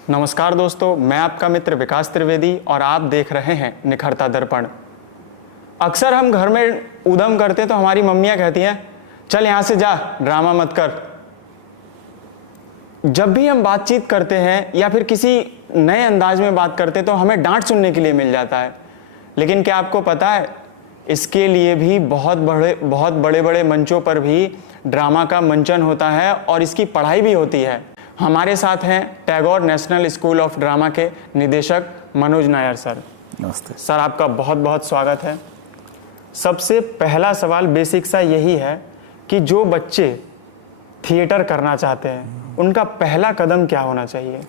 नमस्कार दोस्तों, मैं आपका मित्र विकास त्रिवेदी और आप देख रहे हैं निखरता दर्पण। अक्सर हम घर में ऊधम करते तो हमारी मम्मियाँ कहती हैं, चल यहाँ से जा, ड्रामा मत कर। जब भी हम बातचीत करते हैं या फिर किसी नए अंदाज में बात करते तो हमें डांट सुनने के लिए मिल जाता है। लेकिन क्या आपको पता है, इसके लिए भी बहुत बड़े बड़े मंचों पर भी ड्रामा का मंचन होता है और इसकी पढ़ाई भी होती है। हमारे साथ हैं Tagore national school of drama के निदेशक मनोज नायर सर। नमस्ते सर, आपका बहुत बहुत स्वागत है। सबसे पहला सवाल बेसिक सा यही है कि जो बच्चे थिएटर करना चाहते हैं उनका पहला कदम क्या होना चाहिए?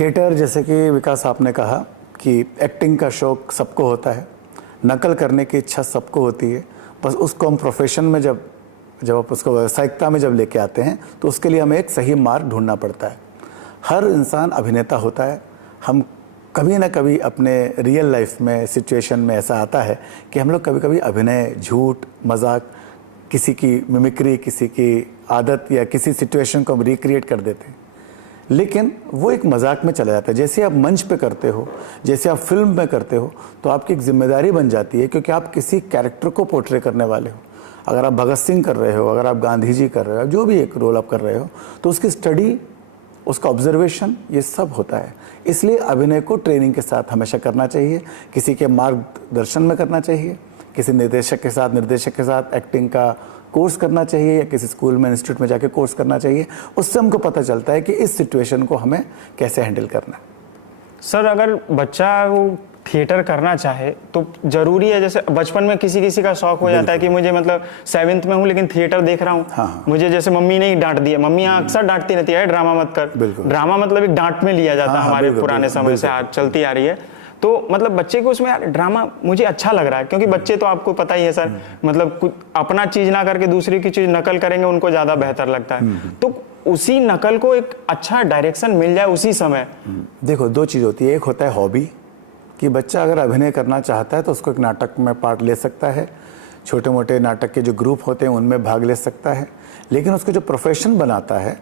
थिएटर, जैसे कि विकास आपने कहा कि एक्टिंग का शौक सबको होता है, नकल करने की इच्छा सबको होती है। बस उसको हम प्रोफेशन में जब आप उसको व्यावसायिकता में जब लेके आते हैं तो उसके लिए हमें एक सही मार्ग ढूंढना पड़ता है। हर इंसान अभिनेता होता है। हम कभी ना कभी अपने रियल लाइफ में सिचुएशन में ऐसा आता है कि हम लोग कभी कभी अभिनय, झूठ, मजाक, किसी की मिमिक्री, किसी की आदत या किसी सिचुएशन को हम रिक्रिएट कर देते हैं, लेकिन वो एक मजाक में चला जाता है। जैसे आप मंच पे करते हो, जैसे आप फिल्म में करते हो, तो आपकी एक जिम्मेदारी बन जाती है, क्योंकि आप किसी कैरेक्टर को पोर्ट्रे करने वाले हो। अगर आप भगत सिंह कर रहे हो, अगर आप गांधी जी कर रहे हो, जो भी एक रोल आप कर रहे हो, तो उसकी स्टडी, उसका ऑब्जर्वेशन, ये सब होता है। इसलिए अभिनय को ट्रेनिंग के साथ हमेशा करना चाहिए, किसी के मार्गदर्शन में करना चाहिए, किसी निर्देशक के साथ एक्टिंग का कोर्स करना चाहिए या किसी स्कूल में, इंस्टीट्यूट में जाके कोर्स करना चाहिए। उससे हमको पता चलता है कि इस सिचुएशन को हमें कैसे हैंडल करना है। सर, अगर बच्चा वो थिएटर करना चाहे तो जरूरी है, जैसे बचपन में किसी का शौक हो जाता है कि मुझे मतलब 7th में हूँ लेकिन थिएटर देख रहा हूँ। हाँ। मुझे जैसे मम्मी ने ही डांट दिया, मम्मी अक्सर डांटती रहती है, ड्रामा मत कर। ड्रामा मतलब एक डांट में लिया जाता है, हमारे पुराने समय से चलती आ रही है। तो मतलब बच्चे को उसमें यार ड्रामा मुझे अच्छा लग रहा है, क्योंकि बच्चे तो आपको पता ही है सर, मतलब कुछ अपना चीज ना करके दूसरी की चीज नकल करेंगे, उनको ज्यादा बेहतर लगता है। तो उसी नकल को एक अच्छा डायरेक्शन मिल जाए उसी समय। देखो, दो चीज होती है। एक होता है हॉबी, कि बच्चा अगर अभिनय करना चाहता है तो उसको एक नाटक में पार्ट ले सकता है, छोटे मोटे नाटक के जो ग्रुप होते हैं उनमें भाग ले सकता है। लेकिन उसको जो प्रोफेशन बनाता है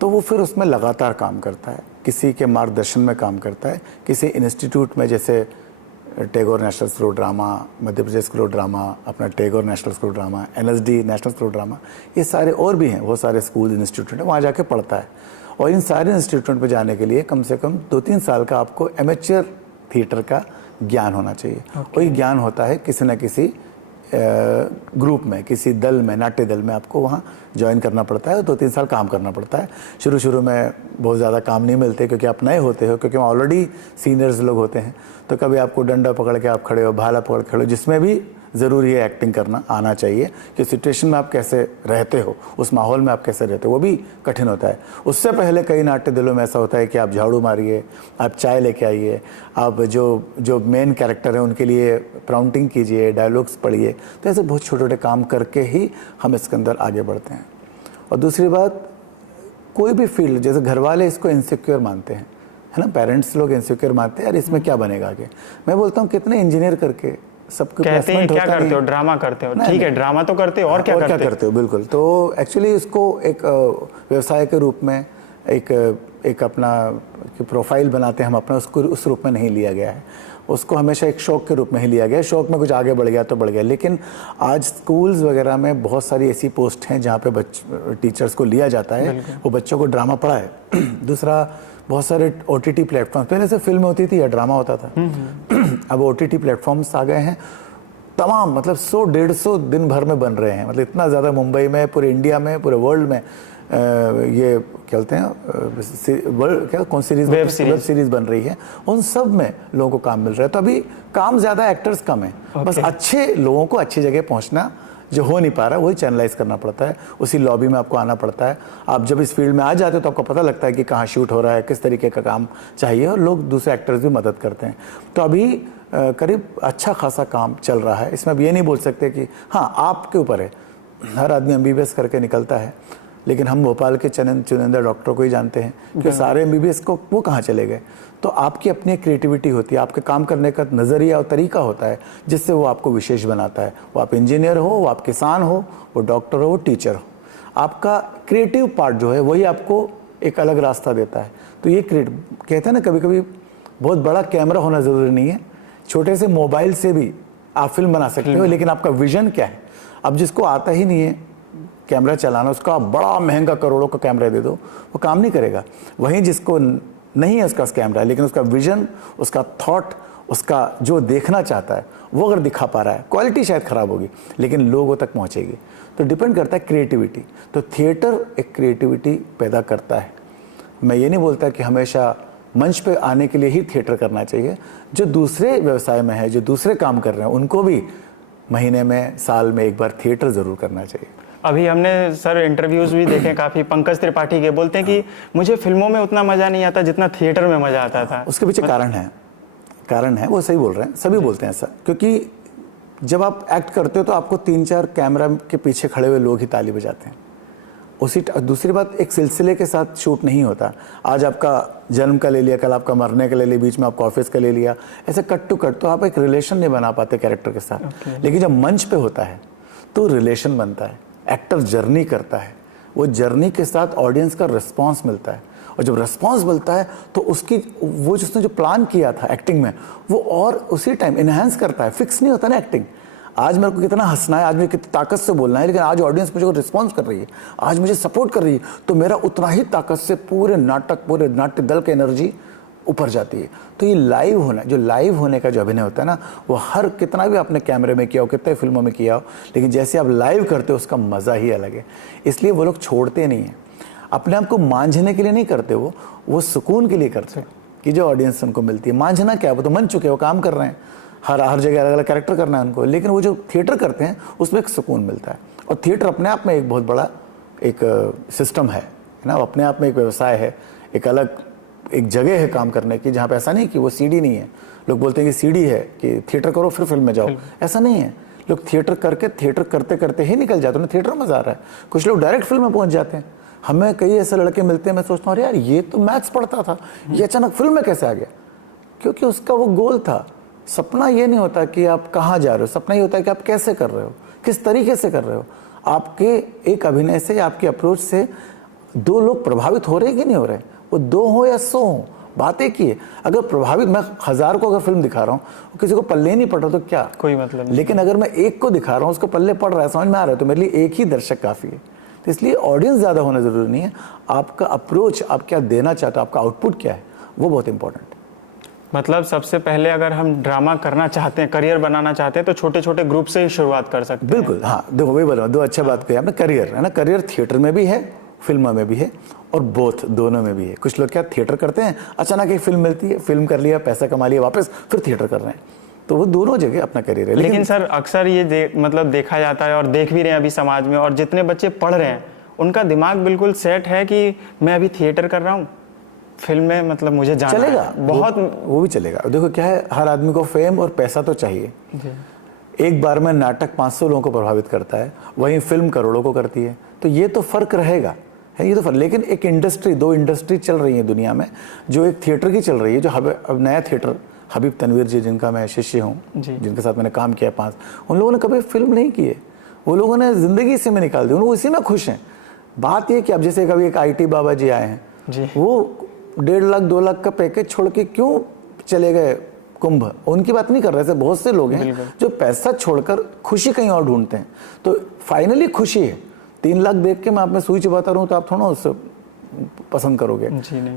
तो वो फिर उसमें लगातार काम करता है, किसी के मार्गदर्शन में काम करता है, किसी इंस्टीट्यूट में, जैसे Tagore national school of drama, Madhya Pradesh school of drama, अपना Tagore national school of drama, NSD national school of drama, ये सारे और भी हैं, वो सारे स्कूल इंस्टीट्यूट हैं, वहाँ जाके पढ़ता है। और इन सारे इंस्टीट्यूट पर जाने के लिए कम से कम 2-3 साल का आपको एमेच्योर थिएटर का ज्ञान होना चाहिए। कोई ज्ञान होता है किसी न किसी ग्रुप में, किसी दल में, नाट्य दल में आपको वहाँ ज्वाइन करना पड़ता है। 2-3 साल काम करना पड़ता है। शुरू में बहुत ज़्यादा काम नहीं मिलते, क्योंकि आप नए होते हो, क्योंकि वहाँ ऑलरेडी सीनियर्स लोग होते हैं। तो कभी आपको डंडा पकड़ के आप खड़े हो, भाला पकड़ के खड़े हो, जिसमें भी ज़रूरी है एक्टिंग करना आना चाहिए कि सिचुएशन में आप कैसे रहते हो, उस माहौल में आप कैसे रहते हो, वो भी कठिन होता है। उससे पहले कई नाट्य दलों में ऐसा होता है कि आप झाड़ू मारिए, आप चाय लेके आइए, आप जो मेन कैरेक्टर हैं उनके लिए प्राउंटिंग कीजिए, डायलॉग्स पढ़िए। तो ऐसे बहुत छोटे छोटे काम करके ही हम इसके अंदर आगे बढ़ते हैं। और दूसरी बात, कोई भी फील्ड, जैसे घर वाले इसको इनसिक्योर मानते हैं, है ना, पेरेंट्स लोग इनसिक्योर मानते हैं, यार इसमें क्या बनेगा आगे। मैं बोलता हूँ कितने इंजीनियर करके सबको कहते हैं क्या करते हो, ड्रामा करते हो। ठीक है, ड्रामा तो करते हो, और क्या करते हो। बिल्कुल। तो एक्चुअली इसको एक व्यवसाय के रूप में एक अपना प्रोफाइल बनाते हैं हम अपना, उसको उस रूप में नहीं लिया गया है। उसको हमेशा एक शौक के रूप में ही लिया गया है। शौक में कुछ आगे बढ़ गया तो बढ़ गया, लेकिन आज स्कूल्स वगैरह में बहुत सारी ऐसी पोस्ट हैं जहाँ पे टीचर्स को लिया जाता है, वो बच्चों को ड्रामा पढ़ाए। दूसरा, बहुत सारे OTT प्लेटफॉर्म, पहले से फिल्म होती थी या ड्रामा होता था, अब OTT प्लेटफॉर्म्स आ गए हैं तमाम, मतलब 100-150 दिन भर में बन रहे हैं। मतलब इतना ज़्यादा मुंबई में, पूरे इंडिया में, पूरे वर्ल्ड में ये क्या बोलते हैं, कौन वेब सीरीज बन रही है, उन सब में लोगों को काम मिल रहा है। तो अभी काम ज़्यादा, एक्टर्स कम है। बस अच्छे लोगों को अच्छी जगह पहुँचना जो हो नहीं पा रहा, वही चैनलाइज करना पड़ता है, उसी लॉबी में आपको आना पड़ता है। आप जब इस फील्ड में आ जाते हो तो आपको पता लगता है कि कहाँ शूट हो रहा है, किस तरीके का काम चाहिए, और लोग, दूसरे एक्टर्स भी मदद करते हैं। तो अभी करीब अच्छा खासा काम चल रहा है। इसमें अब ये नहीं बोल सकते कि हाँ आपके ऊपर है, हर आदमी MBBS करके निकलता है, लेकिन हम भोपाल के चुनिंदा डॉक्टरों को ही जानते हैं कि सारे MBBS को वो कहाँ चले गए। तो आपकी अपनी क्रिएटिविटी होती है, आपके काम करने का नज़रिया और तरीका होता है, जिससे वो आपको विशेष बनाता है। वो आप इंजीनियर हो, वो आप किसान हो, वो डॉक्टर हो, वो टीचर हो, आपका क्रिएटिव पार्ट जो है वही आपको एक अलग रास्ता देता है। तो ये कहते हैं ना, कभी कभी बहुत बड़ा कैमरा होना ज़रूरी नहीं है, छोटे से मोबाइल से भी आप फिल्म बना सकते हो। लेकिन आपका विजन क्या है? अब जिसको आता ही नहीं है कैमरा चलाना, उसका बड़ा महंगा करोड़ों का कैमरा दे दो, वो काम नहीं करेगा। वहीं जिसको नहीं है उसका कैमरा, लेकिन उसका विजन, उसका थॉट, उसका जो देखना चाहता है वो अगर दिखा पा रहा है, क्वालिटी शायद ख़राब होगी लेकिन लोगों तक पहुंचेगी। तो डिपेंड करता है क्रिएटिविटी। तो थिएटर एक क्रिएटिविटी पैदा करता है। मैं ये नहीं बोलता कि हमेशा मंच पे आने के लिए ही थिएटर करना चाहिए। जो दूसरे व्यवसाय में है, जो दूसरे काम कर रहे हैं, उनको भी महीने में, साल में एक बार थिएटर ज़रूर करना चाहिए। अभी हमने सर इंटरव्यूज़ भी देखे काफ़ी, पंकज त्रिपाठी के, बोलते हैं कि मुझे फिल्मों में उतना मज़ा नहीं आता जितना थिएटर में मज़ा आता था। उसके पीछे कारण है, वो सही बोल रहे हैं, सभी बोलते हैं ऐसा। क्योंकि जब आप एक्ट करते हो तो आपको 3-4 कैमरा के पीछे खड़े हुए लोग ही ताली बजाते हैं। दूसरी बात, एक सिलसिले के साथ शूट नहीं होता। आज आपका जन्म का ले लिया, कल आपका मरने का ले लिया, बीच में आपका ऑफिस का ले लिया, ऐसे कट टू कट, तो आप एक रिलेशन नहीं बना पाते कैरेक्टर के साथ। लेकिन जब मंच पे होता है तो रिलेशन बनता है, एक्टर जर्नी करता है, वो जर्नी के साथ ऑडियंस का रिस्पॉन्स मिलता है, और जब रिस्पॉन्स मिलता है तो उसकी वो जिसने जो प्लान किया था एक्टिंग में, वो और उसी टाइम इन्हांस करता है। फिक्स नहीं होता ना एक्टिंग। आज मेरे को कितना हंसना है, आज मुझे कितनी ताकत से बोलना है, लेकिन आज ऑडियंस मुझे रिस्पॉन्स कर रही है, आज मुझे सपोर्ट कर रही है, तो मेरा उतना ही ताकत से पूरे नाट्य दल की एनर्जी ऊपर जाती है। तो ये लाइव होना, जो लाइव होने का जो अभिनय होता है ना, वो हर कितना भी आपने कैमरे में किया हो, कितने फिल्मों में किया हो, लेकिन जैसे आप लाइव करते हो उसका मज़ा ही अलग है। इसलिए वो लोग छोड़ते नहीं हैं। अपने आप को मांझने के लिए नहीं करते, वो सुकून के लिए करते हैं कि जो ऑडियंस उनको मिलती है। मांझना क्या है, वो तो मन चुके, वो काम कर रहे हैं, हर जगह अलग अलग कैरेक्टर करना है उनको, लेकिन वो जो थिएटर करते हैं उसमें एक सुकून मिलता है। और थिएटर अपने आप में एक बहुत बड़ा एक सिस्टम है ना, अपने आप में एक व्यवसाय है, एक अलग एक जगह है काम करने की, जहाँ पे ऐसा नहीं कि वो सीडी नहीं है। लोग बोलते हैं कि सीडी है कि थिएटर करो फिर फिल्म में जाओ, ऐसा नहीं है। लोग थिएटर करते करते ही निकल जाते हैं, उन्हें थिएटर मजा आ रहा है। कुछ लोग डायरेक्ट फिल्म में पहुंच जाते हैं। हमें कई ऐसे लड़के मिलते हैं, मैं सोचता हूँ यार ये तो मैथ्स पढ़ता था, ये अचानक फिल्म में कैसे आ गया? क्योंकि उसका वो गोल था। सपना ये नहीं होता कि आप कहाँ जा रहे हो, सपना ये होता है कि आप कैसे कर रहे हो, किस तरीके से कर रहे हो। आपके एक अभिनय से, आपके अप्रोच से 2 लोग प्रभावित हो रहे कि नहीं हो रहे, वो 2 हो या 100 हो, बात एक ही है। अगर प्रभावित, मैं 1000 को अगर फिल्म दिखा रहा हूँ, किसी को पल्ले नहीं पड़ रहा तो क्या, कोई मतलब नहीं। लेकिन अगर मैं एक को दिखा रहा हूँ, उसको पल्ले पड़ रहा है, समझ में आ रहा है, तो मेरे लिए एक ही दर्शक काफ़ी है। तो इसलिए ऑडियंस ज़्यादा होना ज़रूरी नहीं है, आपका अप्रोच, आप क्या देना चाहते हो, आपका आउटपुट क्या है, वो बहुत इंपॉर्टेंट है। मतलब सबसे पहले अगर हम ड्रामा करना चाहते हैं, करियर बनाना चाहते हैं, तो छोटे छोटे ग्रुप से ही शुरुआत कर सकते हैं। बिल्कुल, हाँ, देखो वही बोल रहा हूँ, 2 अच्छा बात कही आपने। करियर है ना, करियर थिएटर में भी है, फिल्म में भी है, और बोथ दोनों में भी है। कुछ लोग क्या थिएटर करते हैं, अचानक एक फिल्म मिलती है, फिल्म कर लिया, पैसा कमा लिया, वापस फिर थिएटर कर रहे हैं, तो वो दोनों जगह अपना करियर है। लेकिन सर अक्सर ये मतलब देखा जाता है और देख भी रहे हैं अभी समाज में, और जितने बच्चे पढ़ रहे हैं उनका दिमाग बिल्कुल सेट है कि मैं अभी थिएटर कर रहा हूँ, फिल्म में मतलब मुझे जाना चलेगा है। बहुत वो भी चलेगा। देखो क्या है, हर आदमी को फेम और पैसा तो चाहिए। एक बार में नाटक 500 लोगों को प्रभावित करता है, वहीं फिल्म करोड़ों को करती है, तो ये तो फर्क रहेगा, है ये तो फर्क। लेकिन एक इंडस्ट्री, 2 इंडस्ट्री चल रही है दुनिया में, जो एक थिएटर की चल रही है, जो अब नया थिएटर, हबीब तनवीर जी जिनका मैं शिष्य हूँ, जिनके साथ मैंने काम किया 5, उन लोगों ने कभी फिल्म नहीं की है, वो लोगों ने जिंदगी इसी में निकाल दी, उन लोग इसी में खुश हैं। बात ये कि अब जैसे कभी एक IT बाबा जी आए हैं, वो 1.5 लाख 2 लाख का पैकेज छोड़ के क्यों चले गए कुंभ, उनकी बात नहीं कर रहे थे। बहुत से लोग हैं जो पैसा छोड़कर खुशी कहीं और ढूंढते हैं, तो फाइनली खुशी है। 3 लाख देख के मैं आप में सुई चबाता रहूं तो आप थोड़ा उससे पसंद करोगे।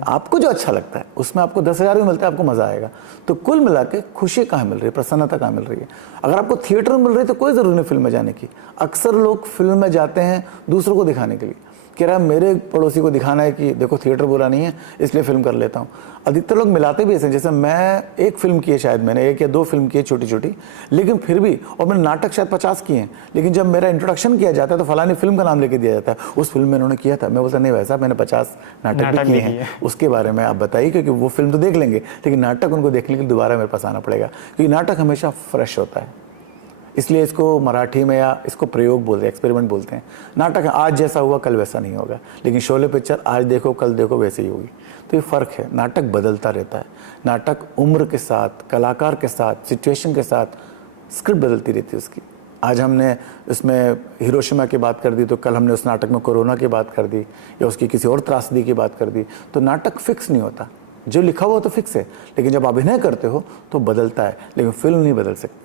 आपको जो अच्छा लगता है उसमें आपको 10,000 भी मिलता है, आपको मजा आएगा। तो कुल मिला के खुशी कहाँ मिल रही है, प्रसन्नता कहाँ मिल रही है? अगर आपको थिएटर में मिल रही है तो कोई जरूरी नहीं फिल्म में जाने की। अक्सर लोग फिल्म में जाते हैं दूसरों को दिखाने के लिए, कह रहा है मेरे पड़ोसी को दिखाना है कि देखो थिएटर बुरा नहीं है, इसलिए फिल्म कर लेता हूँ। अधिकतर लोग मिलाते भी ऐसे, जैसे मैं एक फिल्म की है, शायद मैंने 1 या 2 फिल्म की है छोटी छोटी, लेकिन फिर भी, और मैंने नाटक शायद 50 किए हैं, लेकिन जब मेरा इंट्रोडक्शन किया जाता है तो फलानी फिल्म का नाम लेके दिया जाता है, उस फिल्म में उन्होंने किया था। मैं बोलता नहीं भाई साहब, मैंने 50 नाटक भी किए हैं, उसके बारे में आप बताइए, क्योंकि वो फिल्म तो देख लेंगे, लेकिन नाटक उनको देखने के लिए दोबारा मेरे पास आना पड़ेगा, क्योंकि नाटक हमेशा फ्रेश होता है। इसलिए इसको मराठी में या इसको प्रयोग बोलते हैं, एक्सपेरिमेंट बोलते हैं। नाटक आज जैसा हुआ कल वैसा नहीं होगा, लेकिन शोले पिक्चर आज देखो कल देखो वैसे ही होगी। तो ये फ़र्क है, नाटक बदलता रहता है। नाटक उम्र के साथ, कलाकार के साथ, सिचुएशन के साथ स्क्रिप्ट बदलती रहती है उसकी। आज हमने इसमें हिरोशिमा की बात कर दी, तो कल हमने उस नाटक में कोरोना की बात कर दी या उसकी किसी और त्रासदी की बात कर दी। तो नाटक फिक्स नहीं होता, जो लिखा हुआ तो फिक्स है, लेकिन जब अभिनय करते हो तो बदलता है, लेकिन फिल्म नहीं बदल सकती।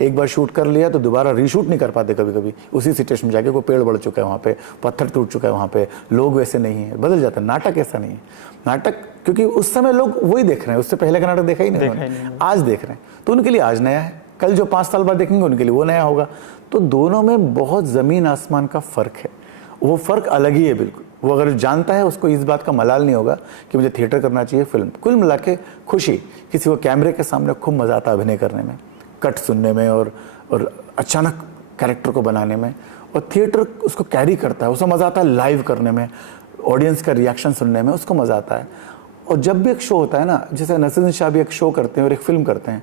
एक बार शूट कर लिया तो दोबारा रीशूट नहीं कर पाते कभी कभी, उसी सिचुएशन में जाके कोई पेड़ बढ़ चुका है वहाँ पे, पत्थर टूट चुका है वहाँ पे, लोग वैसे नहीं है, बदल जाता है। नाटक ऐसा नहीं है। नाटक क्योंकि उस समय लोग वही देख रहे हैं, उससे पहले का नाटक देखा ही नहीं उन्होंने, आज देख रहे हैं, तो उनके लिए आज नया है, कल जो 5 साल बाद देखेंगे उनके लिए वो नया होगा। तो दोनों में बहुत ज़मीन आसमान का फ़र्क है, वो फ़र्क अलग ही है बिल्कुल। वो अगर जानता है उसको इस बात का मलाल नहीं होगा कि मुझे थिएटर करना चाहिए, फिल्म। कुल मिला के खुशी, किसी को कैमरे के सामने खूब मज़ा आता अभिनय करने में, कट सुनने में और अचानक कैरेक्टर को बनाने में, और थिएटर उसको कैरी करता है, उसको मज़ा आता है लाइव करने में, ऑडियंस का रिएक्शन सुनने में उसको मज़ा आता है। और जब भी एक शो होता है ना, जैसे नसीरुद्दीन शाह भी एक शो करते हैं और एक फिल्म करते हैं,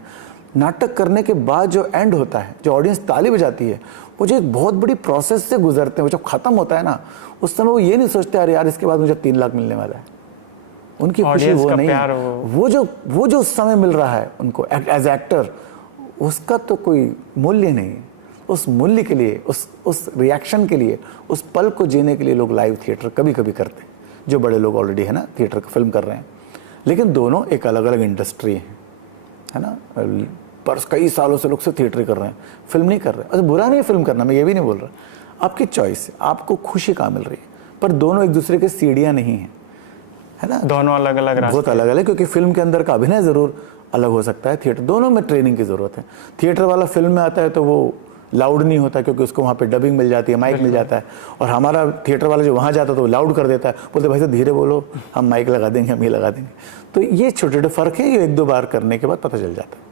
नाटक करने के बाद जो एंड होता है, जो ऑडियंस ताली बजाती है, वो जो एक बहुत बड़ी प्रोसेस से गुजरते हैं, वो जब खत्म होता है ना, उस समय वो ये नहीं सोचते अरे यार इसके बाद मुझे 3 लाख मिलने वाला है। उनकी खुशी वो नहीं है, वो जो उस समय मिल रहा है उनको एज एक्टर, उसका तो कोई मूल्य नहीं है। उस मूल्य के लिए, उस रिएक्शन के लिए, उस पल को जीने के लिए लोग लाइव थिएटर कभी कभी करते हैं, जो बड़े लोग ऑलरेडी है ना थिएटर का फिल्म कर रहे हैं। लेकिन दोनों एक अलग अलग इंडस्ट्री है ना, पर कई सालों से लोग से थिएटर कर रहे हैं, फिल्म नहीं कर रहे। अच्छा बुरा नहीं है फिल्म करना, मैं ये भी नहीं बोल रहा, आपकी चॉइस है, आपको खुशी कहाँ मिल रही है, पर दोनों एक दूसरे के सीढ़ियाँ नहीं हैं, है ना, दोनों अलग अलग रास्ते, बहुत अलग अलग। क्योंकि फिल्म के अंदर का अभिनय ज़रूर अलग हो सकता है, थिएटर, दोनों में ट्रेनिंग की ज़रूरत है। थिएटर वाला फिल्म में आता है तो वो लाउड नहीं होता क्योंकि उसको वहाँ पे डबिंग मिल जाती है, माइक मिल जाता है, और हमारा थिएटर वाला जो वहाँ जाता है तो वो लाउड कर देता है, बोलते भाई साहब धीरे बोलो, हम माइक लगा देंगे, हम ये लगा देंगे। तो ये छोटे छोटे फ़र्क है, ये 1-2 बार करने के बाद पता चल जाता है।